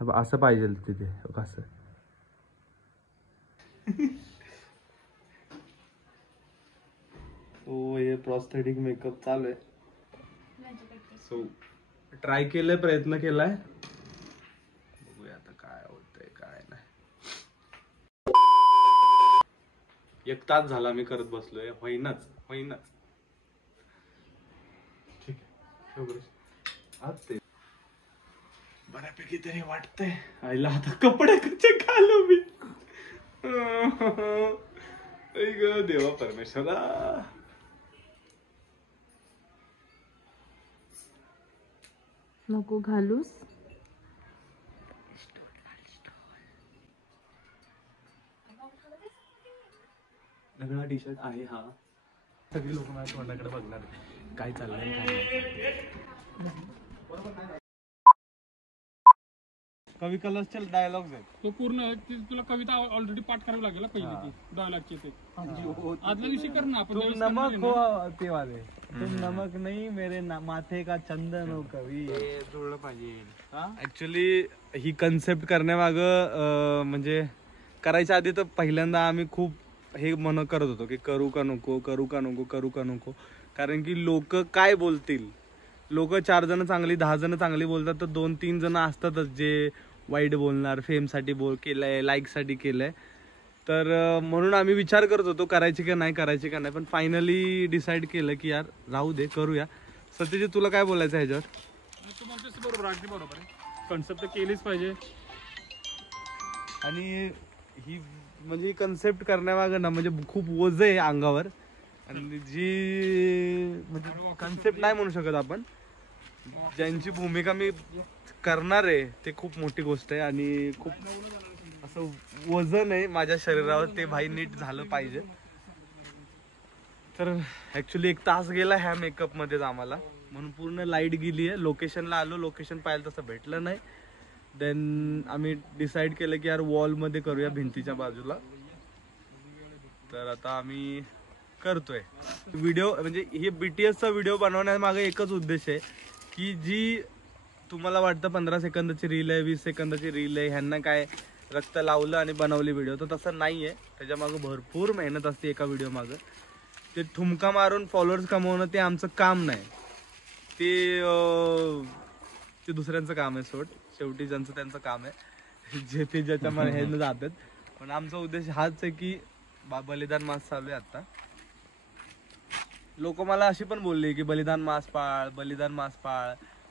असं पाहिजे तिथे असं. हो हे प्रॉस्थेटिक मेकअप चालू आहे. सो ट्राय केलंय, प्रयत्न केलाय, बघूया आता काय होतंय काय नाही. 1 तास झाला मी करत बसलोय, होईनाच. ठीक आहे आज ते बऱ्यापैकी तरी वाटतंय. आईला आता कपडे कसे घालू मी. ऐ ग देवा परमेश्वरा. नको घालूस. नगळा टी शर्ट आहे हा. सगळी लोक माझ्या तोंडाकडे बघणार काय चाललंय काय. कवी कलर्सचे डायलॉग्स आहेत. तो पूर्ण तुला कविता ऑलरेडी पाठ करावी लागेल पहिली ती डायलॉगची ते आदल्या दिवशी कर ना आपण. तुम नमक हो ते वाले. तुम नमक नाही मेरे माथे का चंदन हो कवी. जुळलं पाहिजे. ऍक्च्युली ही कन्सेप्ट करण्यामाग म्हणजे करायच्या आधी तर पहिल्यांदा आम्ही खूप हे मन करत होतो की करू का नको. कारण की लोक काय बोलतील. लोक 4 जण चांगली 10 जण चांगली बोलतात तर 2-3 जण असतातच जे वाईट बोलणार. फेमसाठी केलंय, लाईकसाठी केलंय. तर म्हणून आम्ही विचार करत होतो करायची का नाही. पण फायनली डिसाईड केलं की यार राहू दे, करूया. सत्यजित तुला काय बोलायचं ह्याच्यावर? तू म्हणतोस बरोबर, अगदी बरोबर आहे. कन्सेप्ट तर केलीच पाहिजे. आणि ही म्हणजे कन्सेप्ट करण्यामागं ना म्हणजे खूप ओझं आहे अंगावर. आणि जी म्हणजे कन्सेप्ट नाही म्हणू शकत आपण, ज्यांची भूमिका मी करणार आहे ते खूप मोठी गोष्ट आहे. आणि खूप असं वजन आहे माझ्या शरीरावर, ते भाई नीट झालं पाहिजे. तर ऍक्च्युली 1 तास गेला ह्या मेकअप मध्येच आम्हाला. म्हणून पूर्ण लाईट गेली आहे. लोकेशनला आलो, लोकेशन पाहिलं तसं भेटलं नाही. देन आम्ही डिसाईड केलं की यार वॉलमध्ये करूया, भिंतीच्या बाजूला. तर आता आम्ही करतोय व्हिडिओ. म्हणजे हे BTSचा व्हिडिओ बनवण्यामागे एकच उद्देश आहे की जी तुम्हाला वाटतं 15 सेकंदाची रील आहे, 20 सेकंदाची रील आहे, ह्यांना काय रक्त लावलं आणि बनवली व्हिडिओ, तर तसं नाही आहे. त्याच्यामागं भरपूर मेहनत असते एका व्हिडिओ मागं. ते ठुमका मारून फॉलोअर्स कमवणं ते आमचं काम नाही. ते दुसऱ्यांचं काम आहे. शेवटी ज्यांचं त्यांचं काम आहे, जे ते ज्याच्या ह्यानं जातात. पण आमचा उद्देश हाच आहे की बलिदान मास चालू आहे आता. लोक मला अशी पण बोलले की बलिदान मास पाळ,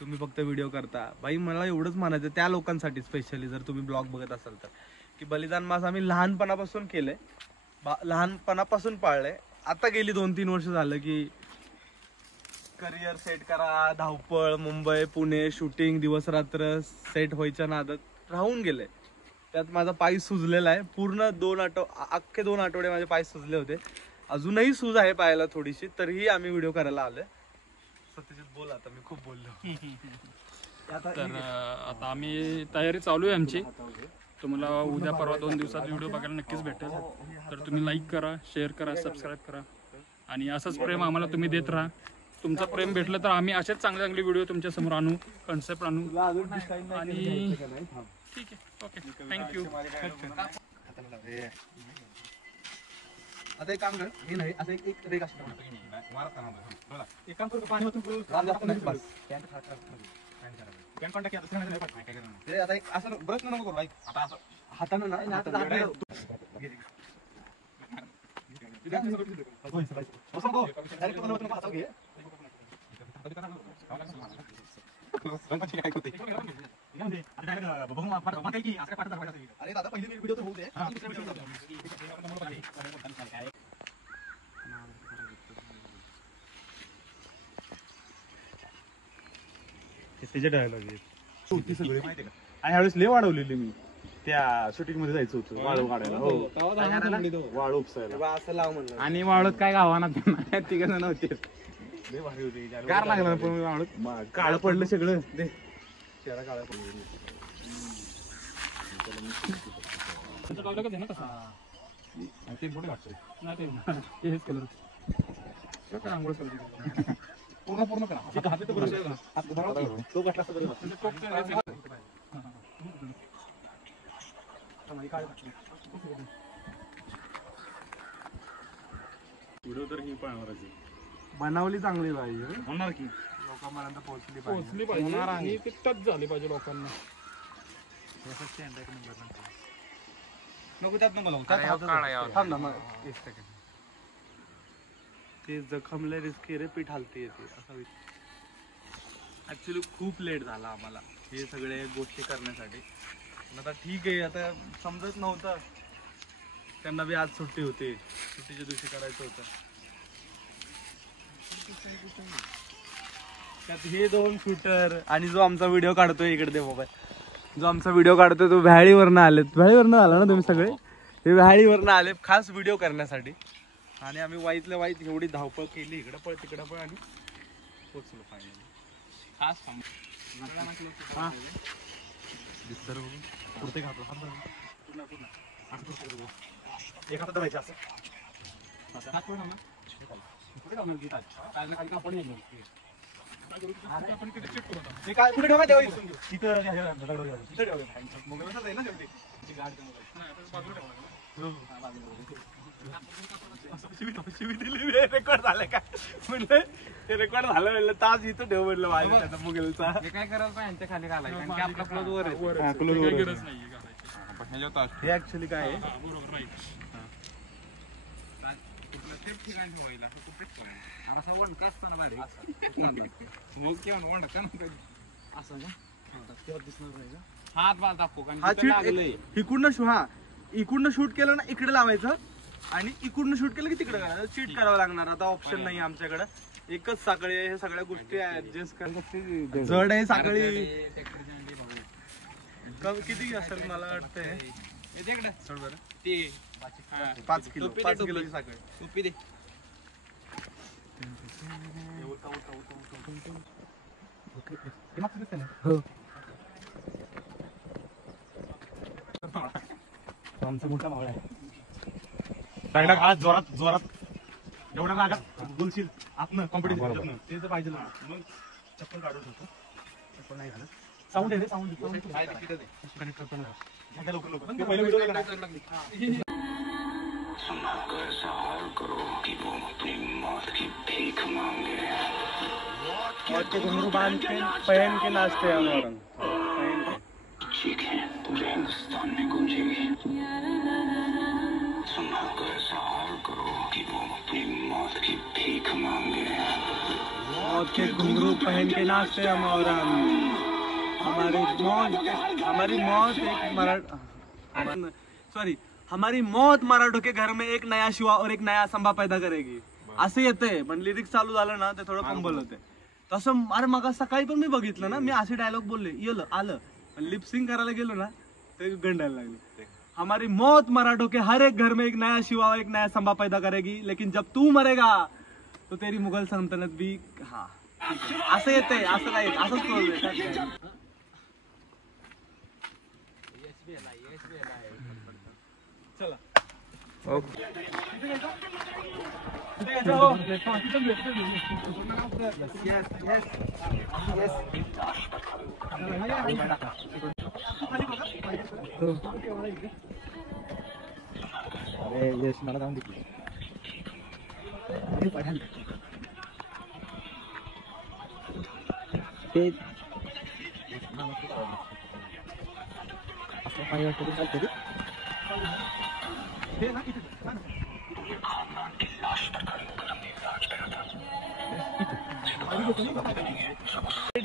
तुम्ही फक्त व्हिडिओ करता. भाई मला एवढंच म्हणायचं त्या लोकांसाठी स्पेशली, जर तुम्ही ब्लॉग बघत असाल तर, की बलिदान मास आम्ही लहानपणापासून केलंय, लहानपणापासून पाळलंय. आता गेली 2-3 वर्ष झालं की करिअर सेट करा, धावपळ, मुंबई पुणे शूटिंग, दिवस रात्र सेट व्हायच्या नादात राहून गेलंय. त्यात माझा पाय सुजलेला आहे पूर्ण. अख्खे 2 आठवडे माझे पाय सुजले होते. अजूनही सूज आहे पायाला थोडीशी, तरीही आम्ही व्हिडिओ करायला आलोय. सत्यजित बोल, आता मी खूप बोललो. तर आता आम्ही तयारी चालू आहे आमची. तुम्हाला उद्या परवा 2 दिवसात व्हिडिओ बघायला नक्कीच भेटेल. तर तुम्ही लाईक करा, शेअर करा, सबस्क्राईब करा. आणि असंच प्रेम आम्हाला तुम्ही देत राहा. तुमचं प्रेम भेटलं तर आम्ही असेच चांगले व्हिडिओ तुमच्या समोर आणू, कन्सेप्ट आणू. आणि ठीक आहे, ओके, थँक्यू. आता एक काम कर, हे नाही असं एक रेग असतं एक काम करू, पाणी होतं बस आता एक असं ब्रश नको करू. आता असं हातानं ना अरे दादा पहिली व्हिडिओ तर होऊ दे. त्याचे डायलॉग होती सगळी माहिती का. आणि ह्यावेळेस लय वाढवलेली मी. त्या शूटिंग मध्ये जायचं होतं वाळू काढायला. हो वाळू उपसायला असं लाव म्हणलं. आणि वाळूत काय गावाना तिघ जण होते. लय भारी होती. गार लागला पण वाळूत काळं पडलं सगळं. दे चेहरा काळा पडला. ते पुढे वाटतंय हेच कलर पूर्ण करा. तो व्हिडिओ तर ही पाहणारच बनवली चांगली पाहिजे होणार की लोकांपर्यंत पोहोचली पाहिजे आणि ते टच झाली पाहिजे लोकांना. नको त्यात नको लावू थांब ना मग 1 सेकंड. ते जखमले रिस्की रे पीठ हालते येते असं. ऍक्च्युली खूप लेट झाला आम्हाला हे सगळे गोष्टी करण्यासाठी. पण आता ठीक आहे, आता समजत नव्हतं त्यांना बी आज सुट्टी होती, सुट्टीच्या दिवशी करायचं होतं. त्यात हे 2 शूटर आणि जो आमचा व्हिडिओ काढतोय इकडे दे मोबाईल, जो आमचा व्हिडिओ काढतोय तो व्हॅळीवरनं आलेत. व्हॅळीवरनं आला ना तुम्ही सगळे, ते व्हॅळीवरनं आले खास व्हिडिओ करण्यासाठी. आणि आम्ही वाईतल्या वाईत एवढी धावपळ केली, इकडं पळ तिकडं पळ आणि पोचलो फायनली. खास पुरते घातलो एक हातात धरायचं असं. ते काय कुठे ठेवा तेव्हा रेकॉर्ड झालं काय म्हणजे ते रेकॉर्ड झालं म्हणलं तास इथं ठेव म्हणलं माझ्या मोबाईलचा. काय करायला पाहिजे खाली घालायचं आपला क्लोज वर हे ऍक्च्युली काय आहे ठिकाण ठेवायला असा वंडका असताना भारी मग किंवा वंडका असं ना दिसणार नाही का हात बाल दाखवू इकडनं इकडनं शूट केलं ना इकडे लावायचं आणि इकडनं शूट केलं की तिकडे करायचं. चीट करावं लागणार, आता ऑप्शन नाही आमच्याकडे. एकच साखळी आहे, हे सगळ्या गोष्टी ऍडजस्ट करायला जड आहे साखळी. किती असेल मला वाटतंय 5 किलो 5 किलोची साखळी. टोपी दे आमचा मोठा मावळा आहे. जोरात जोरात एवढा नागात बोलशील आतनं कॉम्पिटिशन ते तर पाहिजे ना. मग चप्पल काढून होतो, चप्पल नाही घालत. साऊंड आहे रे, साऊंड कनेक्ट करतो ना लवकर लवकर. पहिले व्हिडिओ मौत के घुंघरू बांध के पहन के नाचते हैं हम औरंग ठीक है पूरे हिंदुस्तान में गूंजेगी संभाल कर सवाल करो कि वो अपनी मौत की भीख मांगे मौत के घुंघरू पहन के नाचते हम औरंग हमारी मौत हमारी मौत मराठों के घर में एक नया शिवा और एक नया संभा पैदा करेगी. असं येतंय पण लिरिक्स चालू झालं ना ते थोडं कंबल होते तसं. अरे मग सकाळी पण मी बघितलं ना, मी असे डायलॉग बोलले येलं आलं लिपसिंग करायला गेलो ना ते गंडायला लागले. हमारी मौत मराठों के हर एक घर में एक नया शिवा और एक नया संभा पैदा करेगी, लेकिन जब तू मरेगा तो तेरी मुघल सल्तनत भी. हा असं येतंय, असं नाही असंच चला ओके. मला जाऊन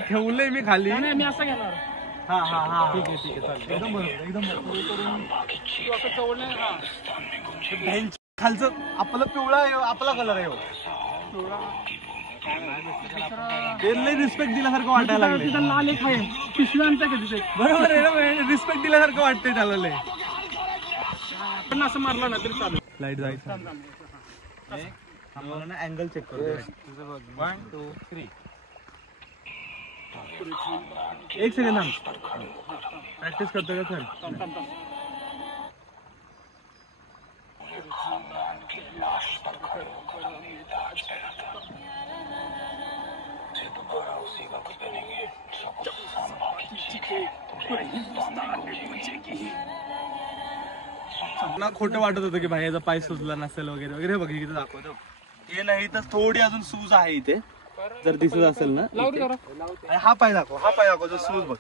ठेवलंय मी खाली. मी असं घेणार. हा हा हा ठीक आहे ठीक आहे चालेल. एकदम बरोबर एकदम बरोबर. खालचं आपलं पिवळा आपला कलर आहे ते रिस्पेक्ट दिल्यासारखं वाटायला लागलं. लाल एक आहे पिशव्यांचा कधी बरोबर आहे, रिस्पेक्ट दिल्यासारखं वाटतंय त्याला लय. पण असं मारलं ना तरी चालेल. लाईट जायचं आम्हाला ना अँगल चेक करू. 1 2 3 एक सेकंड थांब. प्रॅक्टिस करतो का सर? ना खोटं वाटत होतं की भाई याचा पाय सुजला नसेल वगैरे वगैरे. बघ इथे दाखवतो. हे नाही तर थोडी अजून सूज आहे इथे जर दिसत असेल ना. आणि हा पाय दाखव, हा पाय दाखव, सूज बघ.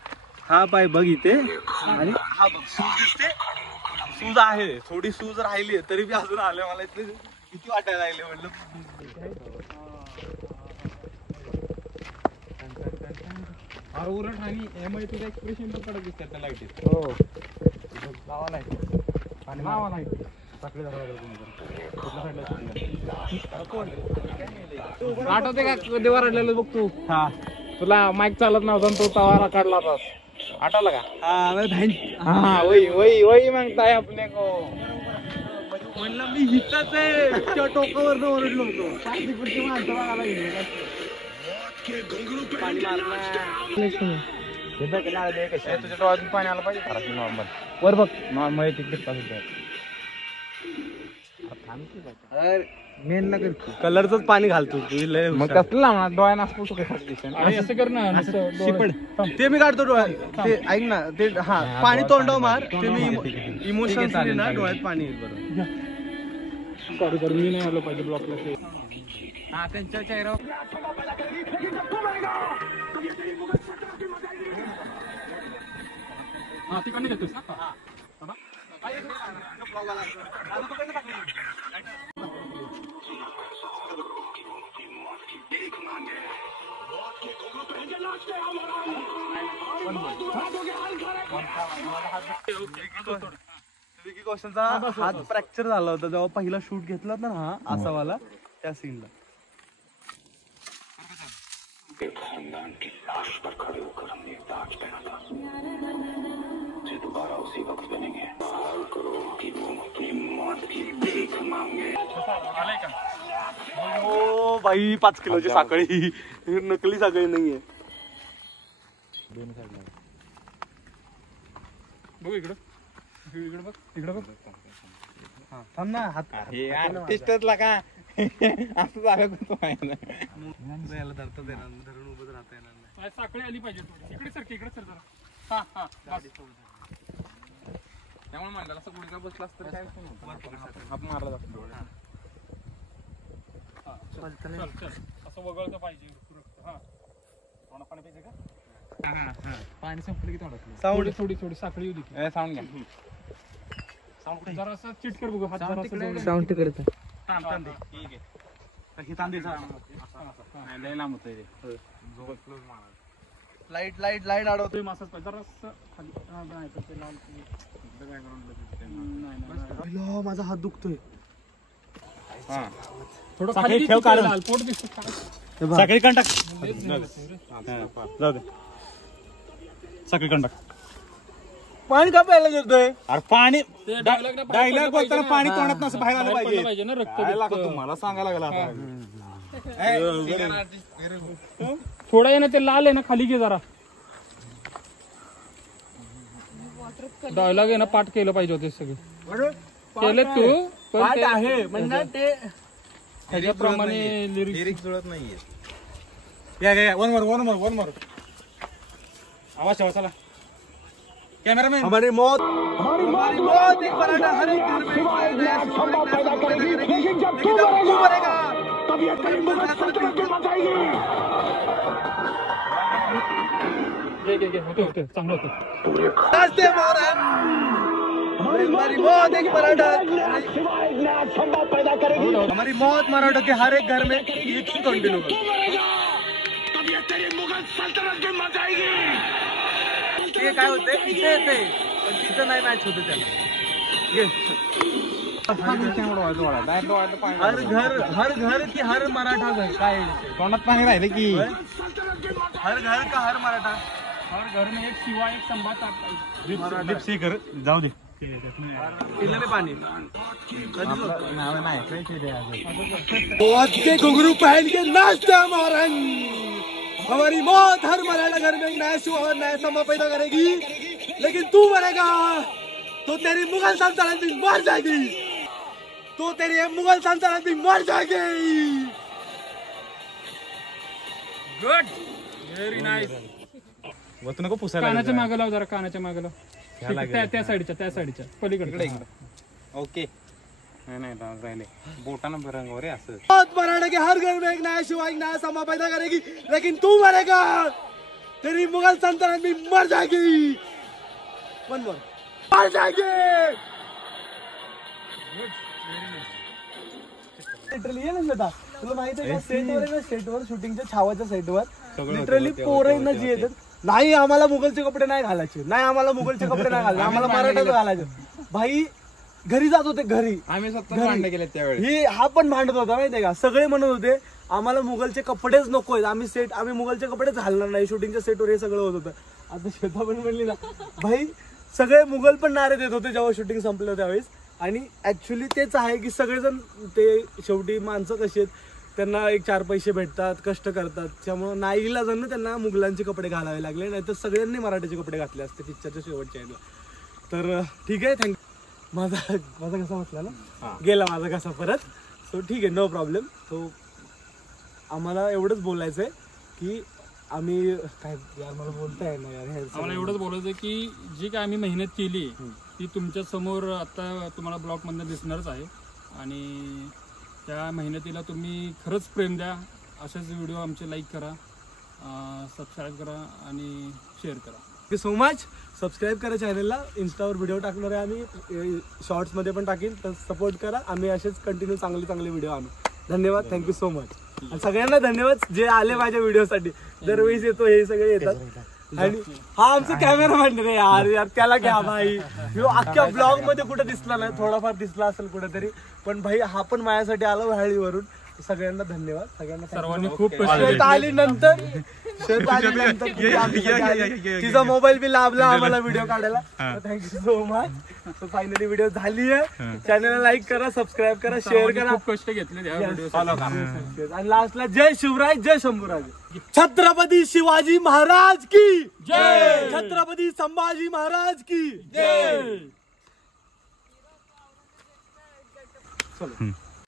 हा पाय बघ इथे आणि हा बघ सूज दिसते. सूज आहे, थोडी सूज राहिली तरी बी अजून आले. मला इथे किती वाटायला लागले म्हणलं. उलट आणि यामुळे तुझं एक्सप्रेशन पण कडक दिसतात त्या लाईटीत. हो लावा लाईट आठवते का कधी वरडलेलं बघ तू. हा तुला माईक चालत नव्हता आणि तो तवारा काढला होता. आठवलं का? हा वही मागताय आपले को. म्हणलं मी हिताच आहे टोकावर ओरडलो होतो. माणसं बघायला गेले तुझ्या डोळ्यातून पाणी आलं पाहिजे नॉर्मल. वर बघ नॉर्मल तिकीट मेन नगर कलरच पाणी घालतो मग कसलं लावणार डोळ्यानं असं कर ना. ते मी काढतो डोळ्यात. ते ऐक ना ते हा पाणी तोंडावर मार. ते मी इमोशनली ना डोळ्यात पाणी येईल. बरोबर मी नाही आलो पाहिजे ब्लॉकला. हा त्यांच्या चेहऱ्यावर हा तिकडे घेतोस ना. विकी कौशलचा हात फ्रॅक्चर झाला होता जेव्हा पहिला शूट घेतला होता ना हा असावाला त्या सीनला. खानदान की लाश पर खड़े होकर हमने एक ताज पहना था उसे दोबारा उसी वक्त बनेंगे. हाल करो कि वो अपनी मौत की भीख मांगे. ओ बाई 5 किलोची साखळी. नकली साखळी नाहीये. बघ इकडं बघ इकडं बघ. हा थांब ना. हात आर्टिस्टला का असं झालं याला धरता येणार धरून उभं राहता येणार नाही. साखळी आली पाहिजे. इकडे सर इकडे सर जरा. हा हा त्यामुळे म्हणलं असं गुडघा बसला असतं काय आपण मारला जातो. असं वगळतं पाहिजे. हा पाणी पाहिजे का? पाणी संपलं की थोडं साऊंड थोडी साखळी येऊ दे. साऊंड घ्या. जरा असं चिटकर बघू. हात साऊंड तिकडे ठीक आहे. लाईट लाईट लाईट अडवतोय. मासाच पाहिजे जरा खाली. नाही तर ते लाल माझा हात दुखतोय. थोडं खाली ठेव. लाल पोट दिसतो. साखळी कंटाक जाऊ दे. साखळी कंटाक. पाणी का प्यायला घेतोय? अरे पाणी डायलॉग बोलताना पाणी तोंडात नसं बाहेर आलं पाहिजे ना. रक्त तुम्हाला सांगायला लागला. थोडा आहे ना ते लाल आहे ना खाली घे जरा. डायलॉग आहे ना पाठ केलं पाहिजे होते सगळे. केले तू पाठ आहे म्हणजे ते त्याच्याप्रमाणे लिरिक्स जुळत नाहीये. या वन मोर आवाज ठेवा. चला कैमरामैन. हमारी मौत एक पराठा हर एक घर में एक नया पैदा करेगी. लेकिन जब तू मरेगा तब ये तेरी मुल्क सल्तनत गिर जाएगी. चांगलं होतं. नाचते मोरन. हमारी मौत एक पराठा पैदा करेगी. हमारी मौत मराठा के हर एक घर में ये कंटिन्यू तब ये तेरी मुगल सल्तनत गिर जाएगी. ते काय होते इथे येते पण तिथं नाही मॅच होते त्याला. हर घर की हर मराठा घर. काय तोंडात पाणी राहिले की हर घर का हर मराठा. हर घर में एक शिवा एक संवाद. लिपस्टिकर जाऊ दे. पिलं मी पाणी. के घुंघरू पहन के नाचता मोरन. हमारी मौत हर मराठा घर में नया शिवा नया समा पैदा करेगी. लेकिन तू मरेगा तो तेरी मुगल सल्तनत भी मर जाएगी. तो तेरी मुगल सल्तनत भी मर जाएगी. Good very nice. नको पुसायला. कानाच्या मागे लाव जरा. कानाच्या मागे लाव. त्या साईडच्या पलीकडे. ओके नहीं राहिले बोटाना भरंग रे असं मराठा के हर घर में एक नया शिवा एक नया समा पैदा करेगी लेकिन तू मरेगा तेरी मुगल सल्तनत भी मर जाएगी मर जाएगी लिटरली ये ना बेटा तुला माहिती आहे का सेटवर आहे ना सेटवर शूटिंगच्या छावाच्या सेटवर लिटरली पोरं ना जी येतात नाही आम्हाला मुघलचे कपडे नाही घालायचे नाही आम्हाला मुघलचे कपडे नाही घालायचे आम्हाला मराठाच घालायचे भाई घरी जात होते घरी आम्ही स्वतः भांडण केले त्यावेळी ही हा पण भांडत होता माहितीये का सगळे म्हणत होते आम्हाला मुघलचे कपडेच नकोय आम्ही मुघलचे कपडेच घालणार नाही शूटिंगच्या सेटवर हे सगळं होत होतं आता श्वेता पण म्हणली ना भाई सगळे मुघल पण नारे देत होते जेव्हा शूटिंग संपलं त्यावेळेस आणि ऍक्च्युली तेच आहे की सगळेजण ते शेवटी माणसं कशी आहेत त्यांना एक 4 पैसे भेटतात कष्ट करतात त्यामुळे नाईलाजानं त्यांना मुघलांचे कपडे घालावे लागले नाही तर सगळ्यांनी मराठीचे कपडे घातले असते पिक्चरच्या शेवटच्या ह्याला तर ठीक आहे थँक्यू माझा कसा बसला ना गेला माझा कसा परत सो ठीक आहे नो प्रॉब्लेम सो आम्हाला एवढंच बोलायचं आहे की आम्ही काय यार मला बोलता आहे ना यार आम्हाला एवढंच बोलायचं की जी काय आम्ही मेहनत केली ती तुमच्या समोर आता तुम्हाला ब्लॉगमधनं दिसणारच आहे आणि त्या मेहनतीला तुम्ही खरंच प्रेम द्या असेच व्हिडिओ आमचे लाईक करा सबस्क्राईब करा आणि शेअर करा थँक्यू सो मच सबस्क्राईब करा चॅनलला इन्स्टावर व्हिडिओ टाकणार आहे आम्ही शॉर्ट्समध्ये पण टाकीन तर सपोर्ट करा आम्ही असेच कंटिन्यू चांगले व्हिडिओ आणू धन्यवाद थँक्यू सो मच सगळ्यांना धन्यवाद जे आले माझ्या व्हिडिओसाठी दरवेळेस येतो हे सगळे येतात आणि हा आमचा कॅमेरामॅन रे यार त्याला घ्या भाई अख्ख्या ब्लॉग मध्ये कुठे दिसला नाही थोडाफार दिसला असेल कुठेतरी पण भाई हा पण माझ्यासाठी आला व्हॅळीवरून सगळ्यांना धन्यवाद सगळ्यांना सर्वांनी खूप श्वेता आली नंतर तिचा मोबाईल बी लाभला आम्हाला व्हिडिओ काढायला thank you so much finally video झाली आहे चॅनलला लाईक करा सबस्क्राईब करा शेअर करा खूप कष्ट घेतले आणि लास्टला जय शिवराय जय शंभूराज छत्रपती शिवाजी महाराज की जय छत्रपती संभाजी महाराज की जय चलो